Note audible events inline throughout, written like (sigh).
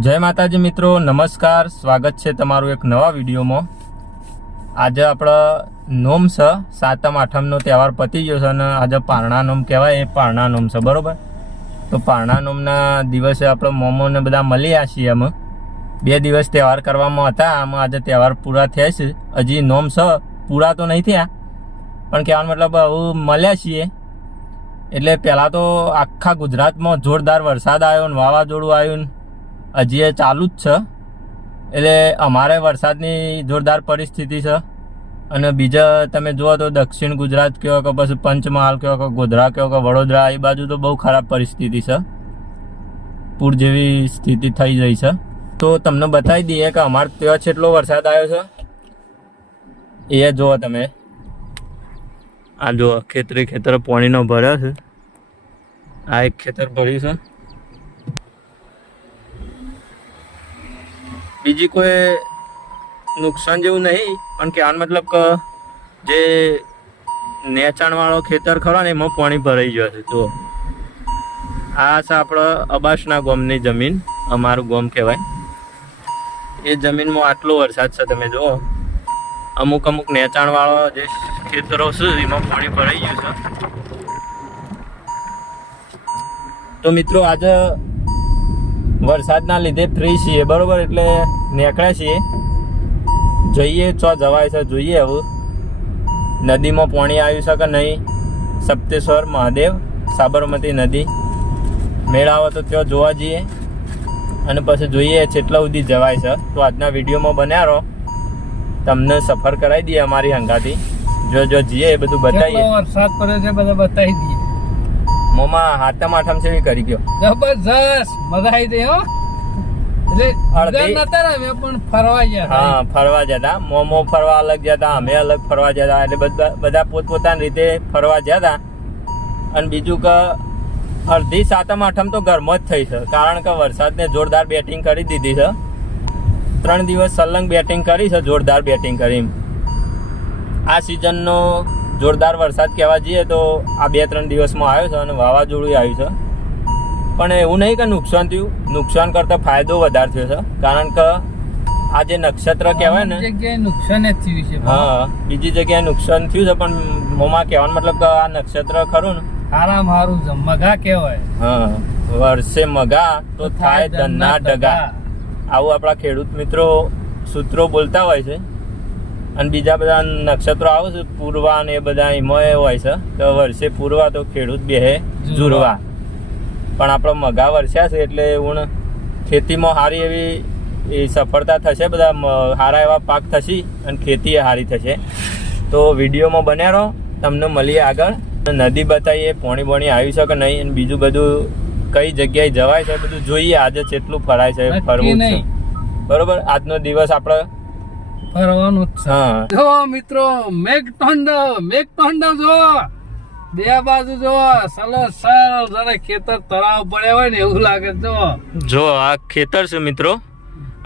જય માતાજી મિત્રો, નમસ્કાર. સ્વાગત છે તમારું એક નવા વિડીયોમાં. આજે આપણે નોમ છે સાતમ, આઠમનો તહેવાર પતી ગયો છે અને આજે પારણા નોમ કહેવાય, એ પારણા નોમ છે, બરોબર? તો પારણા નોમના દિવસે આપણે મોમોને બધા મળ્યા છીએ અમે. બે દિવસ તહેવાર કરવામાં હતા, આમાં આજે તહેવાર પૂરા થયા છે. હજી નોમ છે પૂરા તો નહીં થયા, પણ કહેવાનો મતલબ હવે મળ્યા છીએ. એટલે પહેલાં તો આખા ગુજરાતમાં જોરદાર વરસાદ આવ્યો ને વાવાઝોડું આવ્યું ને હજી એ ચાલુ જ છે. એટલે અમારે વરસાદની જોરદાર પરિસ્થિતિ છે. અને બીજા તમે જુઓ તો દક્ષિણ ગુજરાત કહો કે પછી પંચમહાલ કહો કે ગોધરા કહો કે વડોદરા, એ બાજુ તો બહુ ખરાબ પરિસ્થિતિ છે. પૂર જેવી સ્થિતિ થઈ ગઈ છે. તો તમને બતાવી દઈએ કે અમારે ત્યાં કેટલો વરસાદ આવ્યો છે. એ જુઓ તમે. આ જુઓ ખેતરે ખેતર પાણીનો ભર્યો છે. આ એક ખેતર ભર્યું છે. બીજી કોઈ નુકસાન જેવું નહીં, પણ ક્યાં મતલબ કે જે નેચાણવાળો ખેતર ખરો ને, એમાં પાણી ભરાઈ ગયો છે જુઓ. આ છે આપણો અબાસના ગોમની જમીન, અમારું ગોમ કહેવાય. એ જમીનમાં આટલો વરસાદ છે, તમે જુઓ. અમુક અમુક નેચાણવાળો જે ખેતરો છે, એમાં પાણી ભરાઈ ગયું છે. તો મિત્રો, આજે વરસાદના લીધે ફ્રી છીએ બરોબર? એટલે નીકળ્યા છીએ. જઈએ ચો જવાય છે જોઈએ હવે. નદીમાં પાણી આવ્યું છે કે નહીં. સપ્તેશ્વર મહાદેવ સાબરમતી નદી. મેળાવો તો ત્યાં જોવા જઈએ. અને પછી જોઈએ જેટલા સુધી જવાય છે. તો આજના વિડીયોમાં બન્યા રહો. તમને સફર કરાવી દઈએ અમારી હંગાથી. જો જો જઈએ એ બધું બતાવીએ. વરસાદ પડે છે બધા બતાવી દઈએ. મોમાં હાથમ આઠમ છે કરી ગયો. જબરજસ્ત. મજા આવી ગઈ હો. પણ ફરવા ગયા હા ફરવા જતા મોમો ફરવા અલગ જતા અમે અલગ ફરવા જતા એટલે બધા બધા પોતપોતાની રીતે ફરવા જતા અને બીજું કે અડધી સાતમ આઠમ તો ઘરમાં જ થઈ છે. કારણ કે વરસાદને જોરદાર બેટિંગ કરી દીધી છે. ત્રણ દિવસ સલંગ બેટિંગ કરી છે જોરદાર બેટિંગ કરી આ સિઝનનો જોરદાર વરસાદ કહેવા જઈએ તો આ બે ત્રણ દિવસમાં આવ્યો છે અને વાવાઝોડું આવ્યું છે. પણ એવું નહીં કે નુકસાન થયું. નુકસાન કરતાં ફાયદો વધારે થયો છે. કારણ કે આ જે નક્ષત્ર કહેવાય ને જગ્યાએ નુકસાન જ થયું છે. હા બીજી જગ્યાએ નુકસાન થયું છે પણ મોમાં કહેવાનો મતલબ કે આ નક્ષત્ર ખરું ને. હારામ હારું છે. મગા કહેવાય. હા વર્ષે મગા તો થાય ધના ડગા. આવું આપણા ખેડૂત મિત્રો સૂત્રો બોલતા હોય છે. અને બીજા બધા નક્ષત્રો આવે છે પૂર્વા ને એ બધા એમાં હોય છે તો વર્ષે પૂર્વા તો ખેડૂત બેહે જુરવા. પણ આપણો મગા વરસ્યા છે એટલે હું ખેતીમાં સારી એવી એ સફળતા થશે બધા સારા એવા પાક થશે અને ખેતી સારી થશે. તો વિડીયોમાં બન્યા રહો તમને મળીએ આગળ. નદી બતાવીએ પોણી બોણી આવી છે કે નહીં અને બીજું બધું કઈ જગ્યાએ જવાય છે બધું જોઈએ. આજે કેટલું ફરાય છે ફરવું છે. બરોબર? આજનો દિવસ આપણે ફરવાનું હા જો મિત્રો મેઘટંડ મેઘટંડ જો બે બાજુ જો સલો સર જરા ખેતર તળાવ પડ્યા હોય ને એવું લાગે જો જો આ ખેતર છે મિત્રો.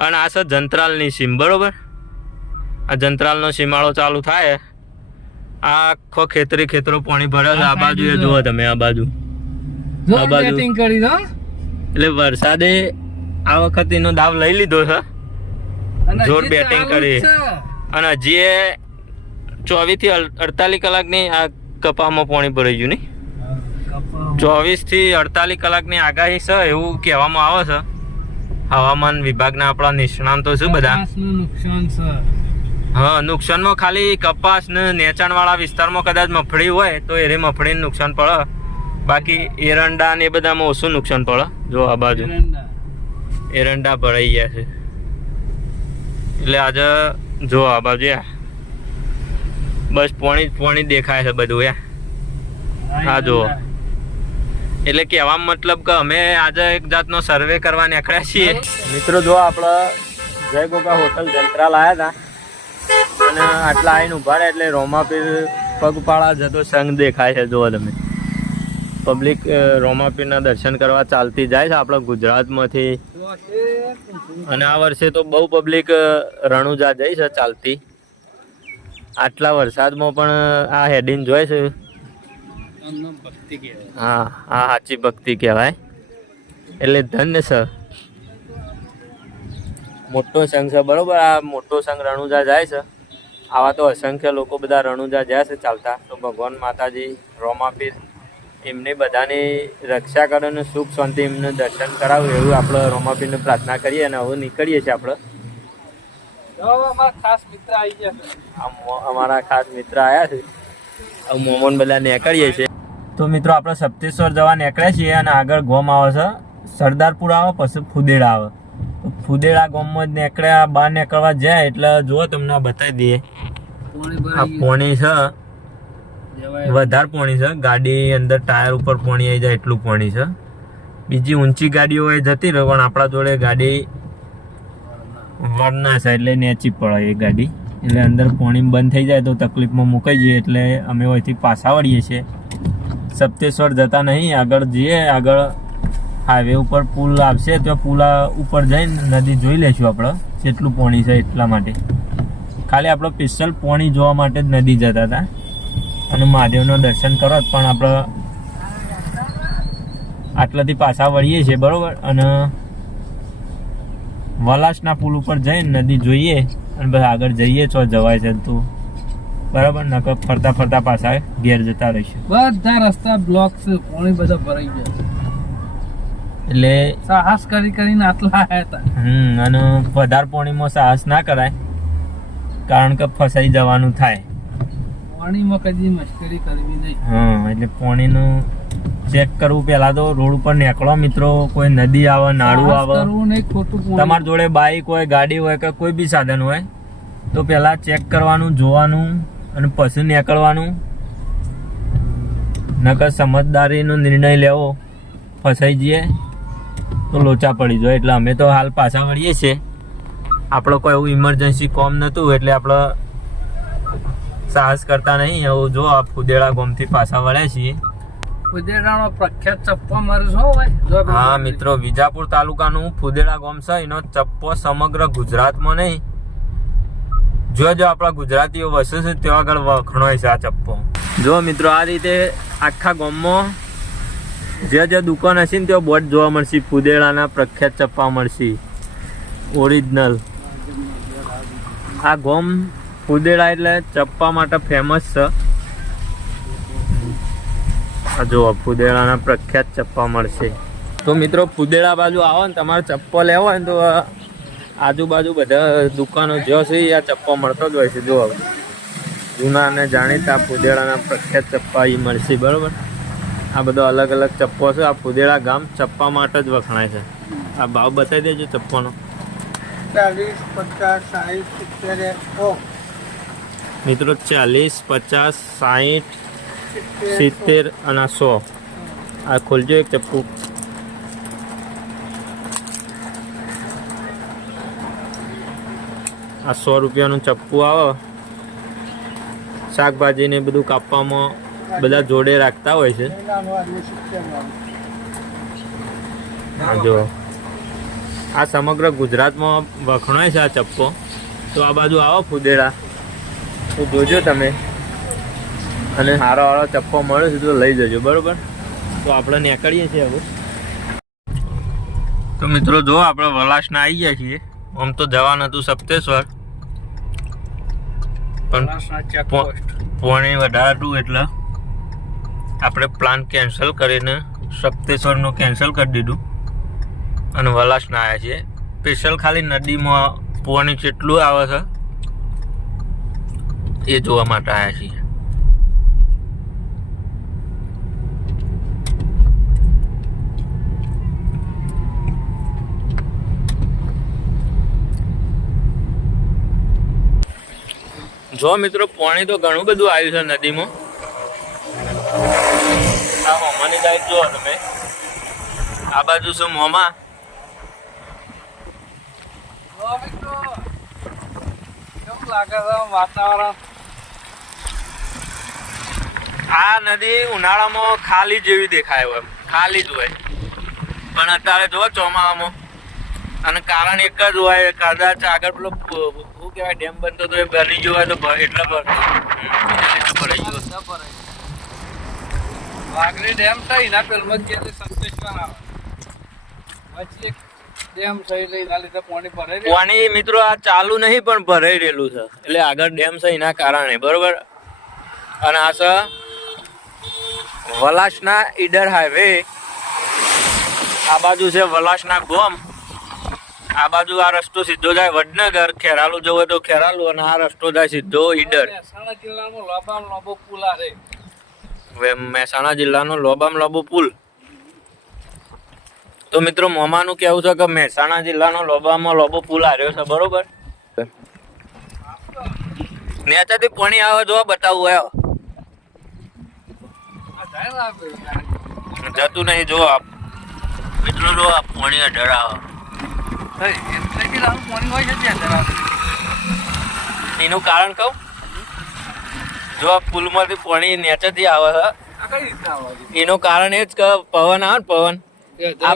અને આ છે જંત્રાલની સીમ બરોબર? આ જંત્રાલનો સીમાળો ચાલુ થાય. આખો ખેતરી ખેતરો પાણી ભરે છે. આ બાજુ એ જુઓ. તમે આ બાજુ. જો આ બાજુ. કરી દો એટલે વરસાદે આ વખત એનો દાવ લઈ લીધો છે. જોર જ કરી. અને હજી ચોવીસથી અડતાલીસ કલાકની આ કપામાં પાણી ભરાઈ ગયું નહીં? ચોવીસથી અડતાલીસ કલાકની આગાહી છે એવું કહેવામાં આવે છે. હવામાન વિભાગના આપણા નિષ્ણાંતો છે બધા. નુકસાન છે. હા નુકસાનમાં ખાલી કપાસ ને નેચાણ વાળા વિસ્તારમાં કદાચ મફળી હોય તો એને મગફળીને નુકસાન પડે. બાકી એરંડા ને એ બધામાં ઓછું નુકસાન પડે જો આ બાજુ. એરંડા ભરાઈ ગયા છે. એટલે આજે જો આ બાજુ બસ પોણી પોણી જ દેખાય છે બધું યા. હા, જુઓ. એટલે કહેવા મતલબ કે અમે આજે એક જાતનો સર્વે કરવા નીકળ્યા છીએ. મિત્રો જો આપણે જય ગોગા હોટલ જંત્રા લાયા હતા અને આટલા આવીને ઊભા રહ્યા એટલે રોમાપીર પગપાળા જતો સંઘ દેખાય છે જુઓ તમે. પબ્લિક રોમાપીરના દર્શન કરવા ચાલતી જાય છે આપણા ગુજરાતમાંથી. અને આ વર્ષે તો બહુ પબ્લિક રણુજા જઈ છે ચાલતી. આટલા વરસાદમાં પણ આ હેડિંગ જોઈ છે? હા, આ સાચી ભક્તિ કહેવાય. એટલે ધન્ય છે. મોટો સંઘ છે, બરોબર? આ મોટો સંઘ રણુજા જાય છે. આવા તો અસંખ્ય લોકો બધા રણુજા જાય છે ચાલતા. તો ભગવાન માતાજી, રોમાપીર એમને બધાની રક્ષા કરો અને સુખ શાંતિ એમને દર્શન કરાવું એવું આપણે રોમાપીને પ્રાર્થના કરીએ અને હવે નીકળીએ છીએ આપણે. ખાસ મિત્ર આવી ગયા અમારા ખાસ મિત્ર આવ્યા છે. હવે મોમન બધા નીકળીએ છીએ. તો મિત્રો આપણે સપ્તેશ્વર જવા નીકળ્યા છીએ અને આગળ ગોમ આવે છે. સરદારપુર આવે પછી ફુદેડા આવે. ફુદેડા ગોમમાં જ નીકળ્યા બહાર નીકળવા જાય એટલે જુઓ તમને બતાવી દઈએ. પાણી આ પોણી છે. વધારે પોણી છે. ગાડી અંદર ટાયર ઉપર પોણી આવી જાય એટલું પોણી છે. બીજી ઊંચી ગાડીઓ એ જતી રહે, પણ આપણા જોડે ગાડી વરના છે, એટલે નેચી પડે એ ગાડી. એટલે અંદર પોણી બંધ થઈ જાય તો તકલીફમાં મુકાઈ જઈએ, એટલે અમે અહીંથી પાછા વળીએ છીએ. સપ્તેશ્વર જતા નહીં, આગળ જઈએ, આગળ હાઈવે ઉપર પુલ આવશે, તો પુલ ઉપર જઈને નદી જોઈ લઈશું આપણે, જેટલું પોણી છે એટલા માટે. ખાલી આપણે સ્પેશિયલ પોણી જોવા માટે જ નદી જતા હતા. અને મહાદેવનો દર્શન કરો પણ આપણે આટલાથી પાછા વળીએ છીએ બરોબર? અને વલાસના પુલ ઉપર જઈને નદી જોઈએ અને બસ આગળ જઈએ છો જવાય છે તું. બરાબર? નકર ફરતા ફરતા પાછા ઘેર જતા રહીશું. બધા રસ્તા બ્લોક છે પાણી બધા ભરાઈ ગયા. એટલે સાહસ કરી કરીને આટલા હતા. હમ અને વધારે પાણીમાં સાહસ ના કરાય કારણ કે ફસાઈ જવાનું થાય. પાણીમાં કદી મશ્કરી કરવી નહીં. હા એટલે પાણીનું ચેક કરવું પહેલા તો રોડ ઉપર નીકળો મિત્રો કોઈ નદી આવે નાળું આવે. કરવું નહીં ખોટું તમારી જોડે બાઈક હોય ગાડી હોય કે કોઈ બી સાધન હોય તો પહેલા ચેક કરવાનું જોવાનું અને પછી નીકળવાનું. નકર સમજદારીનો નિર્ણય લેવો ફસાઈ જઈએ તો લોચા પડી જાય. એટલે અમે તો હાલ પાછા વળીએ છીએ. આપણો કોઈ એવું ઇમરજન્સી કોમ નહોતું એટલે આપણે સાહસ કરતા નહીં એવું જો આ ફુદેડા ગોમથી પાછા વળ્યા છીએ. ઉદેડાનો પ્રખ્યાત ચપ્પો મારું શું હોય? હા મિત્રો વિજાપુર તાલુકાનું ફુદેડા ગોમ છે એનો ચપ્પો સમગ્ર ગુજરાતમાં નહીં. જો જો આપણા ગુજરાતીઓ વસે છે તેવા આગળ વખણાય છે આ ચપ્પો. જો મિત્રો આ રીતે આખા ગામમાં જે જે દુકાન હશે ને તેઓ બોર્ડ જોવા મળશે. ફુદેડાના પ્રખ્યાત ચપ્પા મળશે. ઓરિજિનલ આ ગામ ફુદેડા એટલે ચપ્પા માટે ફેમસ છે. આ જુઓ ફુદેડાના પ્રખ્યાત ચપ્પા મળશે. તો મિત્રો ફુદેડા બાજુ આવો ને, તમારે ચપ્પો લેવો હોય ને તો આજુબાજુ બધા દુકાનો જો છે આ ચપ્પો મળતો જ હોય છે જો હવે જૂના અને જાણીતા ફુદેડાના પ્રખ્યાત ચપ્પા એ મળશે, બરાબર? આ બધો અલગ અલગ ચપ્પો છે. આ ફુદેડા ગામ ચપ્પા માટે જ વખણાય છે. આ ભાવ બતાવી દેજો ચપ્પાનો. ચાલીસ, પચાસ, સાહીઠ, સિત્તેર ઓ મિત્રો, ચાલીસ, પચાસ, સાહીઠ, સિત્તેર અને સો. આ ખોલજો એક ચપ્પુ. આ સો રૂપિયાનું ચપ્પુ આવે. શાકભાજી ને બધું કાપવામાં બધા જોડે રાખતા હોય છે. જો. આ સમગ્ર ગુજરાતમાં વખણાય છે આ ચપ્પો. તો આ બાજુ આવો ફુદેડા. તો જોજો તમે. અને સારો સારો ચપ્પો મળે છે તો લઈ જજો બરોબર? તો આપણે નીકળીએ છીએ હવે. તો મિત્રો જો આપણે વલાસના આવી ગયા છીએ. આમ તો જવાનું હતું સપ્તેશ્વર. પણ ચેકપોસ્ટ વધારે હતું એટલે આપણે પ્લાન કેન્સલ કરીને સપ્તેશ્વરનું કેન્સલ કરી દીધું. અને વલાસના આવ્યા છીએ. સ્પેશિયલ ખાલી નદીમાં પોણી જેટલું આવે છે. એ જોવા માટે આવ્યા છીએ. જો મિત્રો, પાણી તો ઘણું બધું આવ્યું છે નદીમાં. આ મોમાની સાઈડ જુઓ તમે. આ બાજુ શું મોમા. લાગે છે વાતાવરણ? આ નદી ઉનાળામાં ખાલી જેવી દેખાય હોય. ખાલી જ હોય. પણ અત્યારે જો ચોમાસામાં. અને કારણ એક જ હોય, કદાચ આગળ પેલો શું કહેવાય, ડેમ બનતો તો એ બની ગયો હોય તો એટલે ભરાઈ ગયો વાઘરી ડેમ છે, એના પેલમાં જ સંતેશ્વર આવે. પછી એક ડેમ છે, એટલે એના લીધે પાણી ભરાઈ પાણી મિત્રો આ ચાલુ નહીં, પણ ભરાઈ રહેલું છે. એટલે આગળ ડેમ છે, એના કારણે. બરોબર? અને આ છે વલાસના ઈડર હાઈવે. આ બાજુ છે વલાસના ગોમ. આ બાજુ આ રસ્તો સીધો જાય વડનગર ખેરાલુ જવો હોય તો ખેરાલુ અને આ રસ્તો જાય સીધો ઈડર. મહેસાણા જિલ્લામાં લાંબા લાંબો પુલ આ હવે મહેસાણા જિલ્લાનો લોબામ લોબો પુલ. તો મિત્રો મોમાનું કેવું છે કે મહેસાણા જિલ્લાનો લોબામાં લોબો પુલ આવ્યો છે બરોબર? નેચાથી પાણી આવે જોવા બતાવું આવ્યો. જતું નહીં જો આપ. મિત્રો જો આ પાણી અઢળ આવે એટલે કે આવું પાણી હોય છે ત્યાં. એનું કારણ કહું? જો આ પુલમાંથી પાણી નેચેથી આવે છે આ? એનું કારણ એ જ કે પવન આવે ને પવન. આ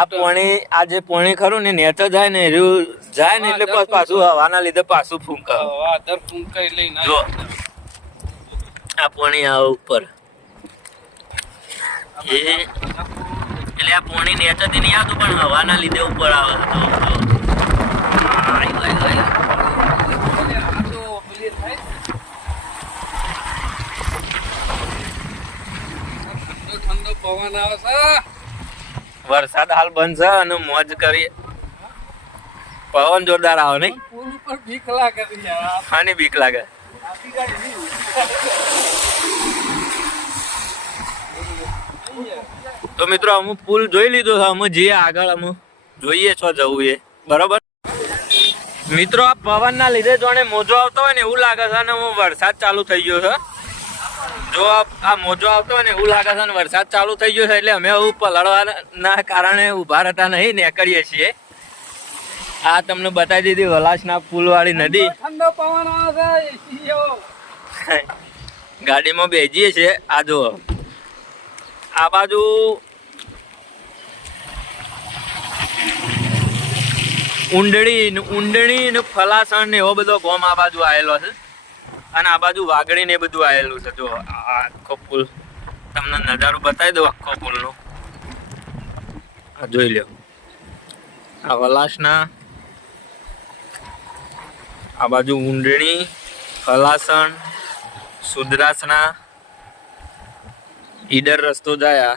આ પાણી આ જે પાણી ખરું ને નેચર જાય ને રહ્યું જાય ને એટલે પછી પાછું હવાના લીધે પાછું ફૂંકા આ જો. આ પાણી આવે ઉપર. એ એટલે આ પોણી નેચરથી નહીં આવતું પણ હવાના લીધે ઉપર આવે. વરસાદ હાલ બંધ છે અને મોજ કરીએ. પવન જોરદાર આવે નહીં? બીક લાગે યાર. બીક લાગે આપી ગાડી નહીં. તો મિત્રો અમુક પુલ જોઈ લીધો છે. અમે જઈએ આગળ અમે જોઈએ છો જવું એ. બરોબર? મિત્રો આ પવનના લીધે જોણે મોજો આવતો હોય ને એવું લાગે છે અને હું વરસાદ ચાલુ થઈ ગયો છે. જો આ મોજો આવતો હોય ને એવું લાગે છે અને વરસાદ ચાલુ થઈ ગયો છે એટલે અમે એવું પલળવાના કારણે ઊભા રહેતા નહીં નીકળીએ છીએ. આ તમને બતાવી દીધી વલાસના પુલવાળી નદી. ઠંડો પવન આવે. ગાડીમાં બેસીએ છીએ. આ જુઓ. આ બાજુ ઊંડણી ઊંડણી ને ફલાસણ ને એવો બધો ગોમ આ બાજુ આવેલો છે. અને આ બાજુ વાગડી ને બધું આવેલું છે. જો આખો પુલ. તમને નજારો બતાવી દઉં આખો પુલનો. આ જોઈ લ્યો. આ વલાસના. આ બાજુ ઊંડણી, ફલાસણ સુદ્રાસના ઈડર રસ્તો જાય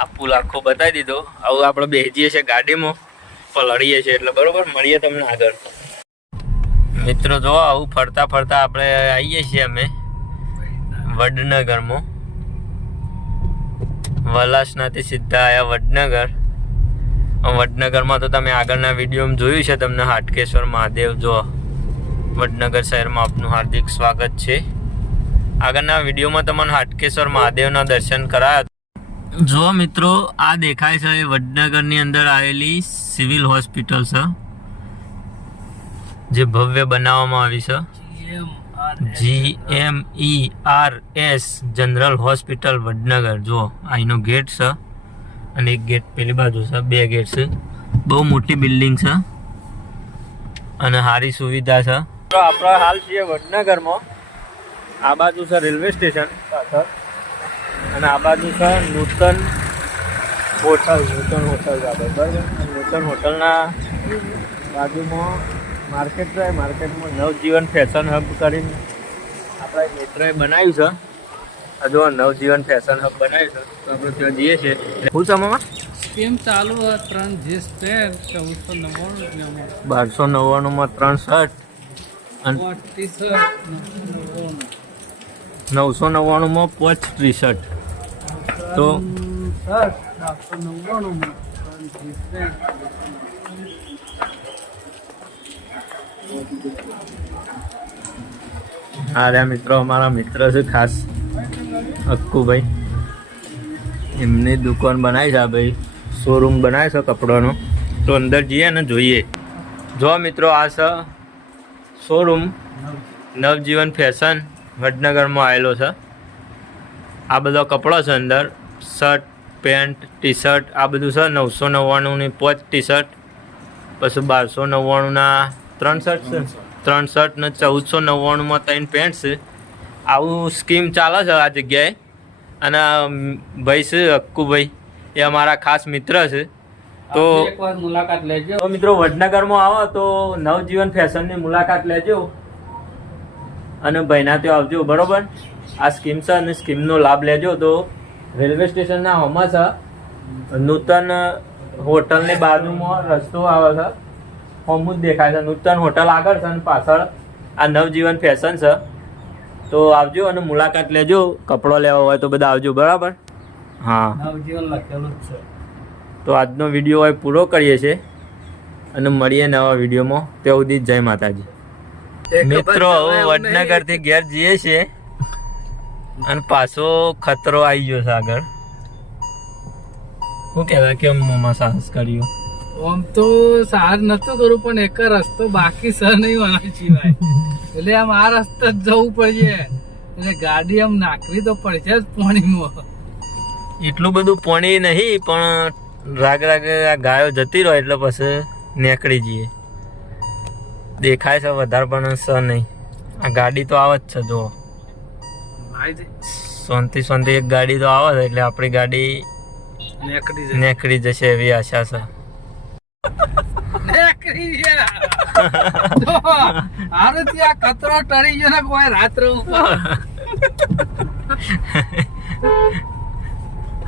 આ. પુલ આખો બતાવી દીધો. આવું આપણે બેસીએ છીએ ગાડીમાં. પલળીએ છીએ એટલે બરોબર, મળીએ તમને આગળ. મિત્રો, જો આવું ફરતા ફરતા આપણે આવીએ છીએ અમે વડનગરમાં. વલાસનાથી સીધા આવ્યા વડનગર. વડનગરમાં તો તમે આગળના વિડીયોમાં જોયું છે તમને હાટકેશ્વર મહાદેવ. જો વડનગર શહેરમાં આપનું હાર્દિક સ્વાગત છે. આગળના વિડીયોમાં તમને હાટકેશ્વર મહાદેવના દર્શન કરાયા જો મિત્રો, આ દેખાય છે એ વડનગરની અંદર આવેલી સિવિલ હોસ્પિટલ છે, જે ભવ્ય બનાવવામાં આવી છે. G M E R S general hospital Vadnagar. જો અહીંનો ગેટ છે અને એક ગેટ પેલી બાજુ છે, બે ગેટ છે. બહુ મોટી બિલ્ડિંગ છે અને સારી સુવિધા છે. આપણે હાલ છીએ વડનગરમાં. આ બાજુ છે રેલવે સ્ટેશન. પાછળ અને આ બાજુ છે નૂતન હોટલ નૂતન હોટલ આપણે બરાબર? નૂતન હોટલના બાજુમાં માર્કેટ છે માર્કેટમાં નવજીવન ફેશન હબ કરીને આપણા મિત્રએ બનાવ્યું છે. હજુ નવજીવન ફેશન હબ બનાવ્યું છે. તો આપણે ત્યાં જઈએ છીએ. શું છે મામા? સ્કીમ ચાલુ છે ત્રણ જીસ પેર ચૌદસો નવ્વાણું બારસો નવ્વાણુંમાં ત્રણ શર્ટ અને ટી શર્ટ નવસો નવ્વાણુંમાં પાંચ ટી શર્ટ તો આ મિત્રો, અમારા મિત્ર છે ખાસ, અક્કુભાઈ. એમની દુકાન બનાવી છે ભાઈ. શોરૂમ બનાવી છે કપડાનો. તો અંદર જઈએ ને જોઈએ. જો મિત્રો, આ છે શોરૂમ નવજીવન ફેશન, વડનગરમાં આવેલો છે. આ બધા કપડાં છે અંદર. શર્ટ પેન્ટ ટી શર્ટ આ બધું છે. નવસો નવ્વાણુંની પાંચ ટી શર્ટ પછી બારસો નવ્વાણુંના ત્રણ શર્ટ છે. ત્રણ શર્ટ. ને ચૌદસો નવ્વાણુંમાં ત્રણ પેન્ટ છે. આવું સ્કીમ ચાલે છે આ જગ્યાએ. અને ભાઈ છે અક્કુભાઈ. એ અમારા ખાસ મિત્ર છે. તો મુલાકાત લેજો. તો મિત્રો વડનગરમાં આવો તો નવજીવન ફેશનની મુલાકાત લેજો. અને ભાઈના ત્યાં આવજો બરોબર? આ સ્કીમ છે અને સ્કીમનો લાભ લેજો તો રેલવે સ્ટેશનના હોમાં છે. નૂતન હોટલની બાજુમાં રસ્તો આવે છે. હોમું જ દેખાય છે. નૂતન હોટલ આગળ છે અને પાછળ આ નવજીવન ફેશન છે. તો આવજો અને મુલાકાત લેજો. કપડો લેવા હોય તો બધા આવજો બરાબર? હા. નવજીવન લખેલું જ છે. તો આજનો વીડિયો હવે પૂરો કરીએ છીએ. અને મળીએ નવા વિડીયોમાં. ત્યાં સુધી જય માતાજી. મિત્રો વડનગરથી ઘેર જઈએ છીએ. અને પાછો ખતરો આવી ગયો છે આગળ. શું કહેવાય કેમ મોમાં સાહસ કર્યો? આમ તો સાર નતો કરું પણ એક રસ્તો બાકી સર નહીં વાના સિવાય. એટલે આમ આ રસ્તા જ જવું પડશે. એટલે ગાડી આમ નાખવી તો પડશે જ પાણીમાં. એટલું બધું પાણી નહીં પણ રાગ રાગ આ ગાયો જતી રહે એટલે પછી નીકળી જઈએ. દેખાય છે વધારે પણ સ નહીં. આ ગાડી તો આવે જ છે જો આવી જાય શાંતિ શાંતિ એક ગાડી તો આવે છે એટલે આપણી ગાડી નેકળી જશે. નીકળી જશે એવી આશા છે. ગયા હારે ત્યાં કચરો ટળી ગયો ને કોઈ રાત્રે ઉપર (laughs)